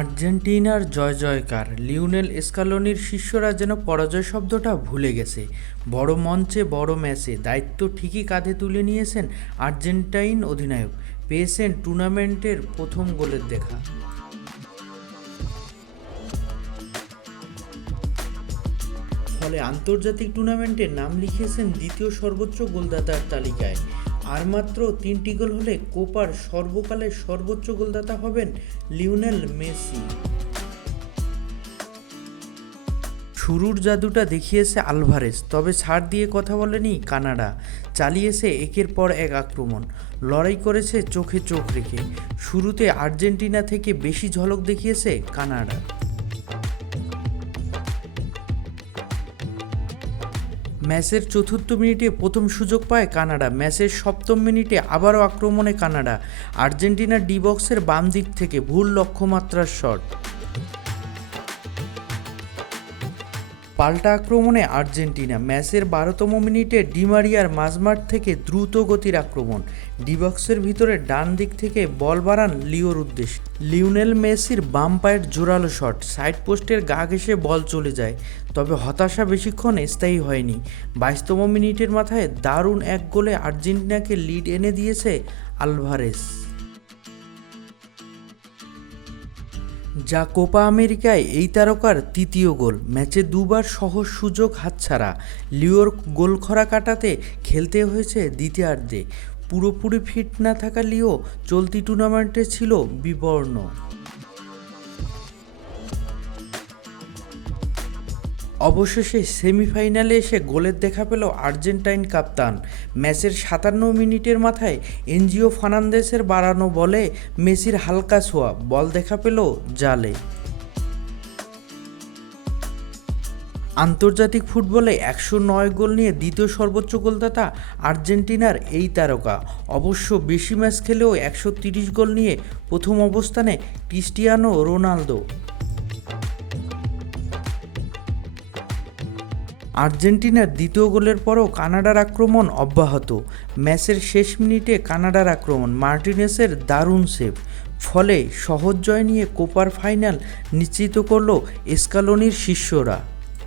আর্জেন্টিনার জয় জয়কার লিওনেল স্কালোনির শিষ্যরা যেন পরাজয় শব্দটা ভুলে গেছে। বড় মঞ্চে, বড় ম্যাচে দায়িত্ব ঠিকই কাঁধে তুলে নিয়েছেন আর্জেন্টাইন অধিনায়ক। পেয়েছেন টুর্নামেন্টের প্রথম গোলের দেখা। ফলে আন্তর্জাতিক টুর্নামেন্টে নাম লিখিয়েছেন দ্বিতীয় সর্বোচ্চ গোলদাতার তালিকায়। আর মাত্র তিনটি গোল হলে কোপার সর্বকালের সর্বোচ্চ গোলদাতা হবেন লিওনেল মেসি। শুরুর জাদুটা দেখিয়েছে আলভারেজ, তবে ছাড় দিয়ে কথা বলেনি কানাডা। চালিয়েছে একের পর এক আক্রমণ, লড়াই করেছে চোখে চোখ রেখে। শুরুতে আর্জেন্টিনা থেকে বেশি ঝলক দেখিয়েছে কানাডা। ম্যাচের চতুর্থ মিনিটে প্রথম সুযোগ পায় কানাডা। ম্যাচের সপ্তম মিনিটে আবারও আক্রমণে কানাডা। আর্জেন্টিনার ডি বক্সের বাম দিক থেকে ভুল লক্ষ্যমাত্রার শট। পাল্টা আক্রমণে আর্জেন্টিনা ম্যাচের বারোতম মিনিটে ডিমারিয়ার মাঝমাঠ থেকে দ্রুত গতির আক্রমণ। ডিবক্সের ভিতরে ডান দিক থেকে বল বাড়ান লিওর উদ্দেশ্যে। লিওনেল মেসির বাম পায়ের জোরালো শট, সাইড পোস্টের গা ঘেসে বল চলে যায়, তবে হতাশা বেশিক্ষণ স্থায়ী হয়নি। বাইশতম মিনিটের মাথায় দারুণ এক গোলে আর্জেন্টিনাকে লিড এনে দিয়েছে আলভারেস। যা কোপা আমেরিকায় এই তারকার তৃতীয় গোল। ম্যাচে দুবার সহজ সুযোগ হাতছাড়া। লিওর গোলখরা কাটাতে খেলতে হয়েছে দ্বিতীয়ার্ধে। পুরোপুরি ফিট না থাকা লিও চলতি টুর্নামেন্টে ছিল বিবর্ণ। অবশেষে সেমিফাইনালে এসে গোলের দেখা পেল আর্জেন্টাইন কাপ্তান। ম্যাচের সাতান্ন মিনিটের মাথায় এনজিও ফার্নান্দেসের বাড়ানো বলে মেসির হালকা ছোঁয়া, বল দেখা পেল জালে। আন্তর্জাতিক ফুটবলে একশো নয় গোল নিয়ে দ্বিতীয় সর্বোচ্চ গোলদাতা আর্জেন্টিনার এই তারকা। অবশ্য বেশি ম্যাচ খেলেও একশো তিরিশ গোল নিয়ে প্রথম অবস্থানে ক্রিস্টিয়ানো রোনালদো। আর্জেন্টিনার দ্বিতীয় গোলের পরও কানাডার আক্রমণ অব্যাহত। ম্যাচের শেষ মিনিটে কানাডার আক্রমণ, মার্টিনেসের দারুণ সেভ। ফলে সহজ জয় নিয়ে কোপার ফাইনাল নিশ্চিত করল এসকালোনির শিষ্যরা।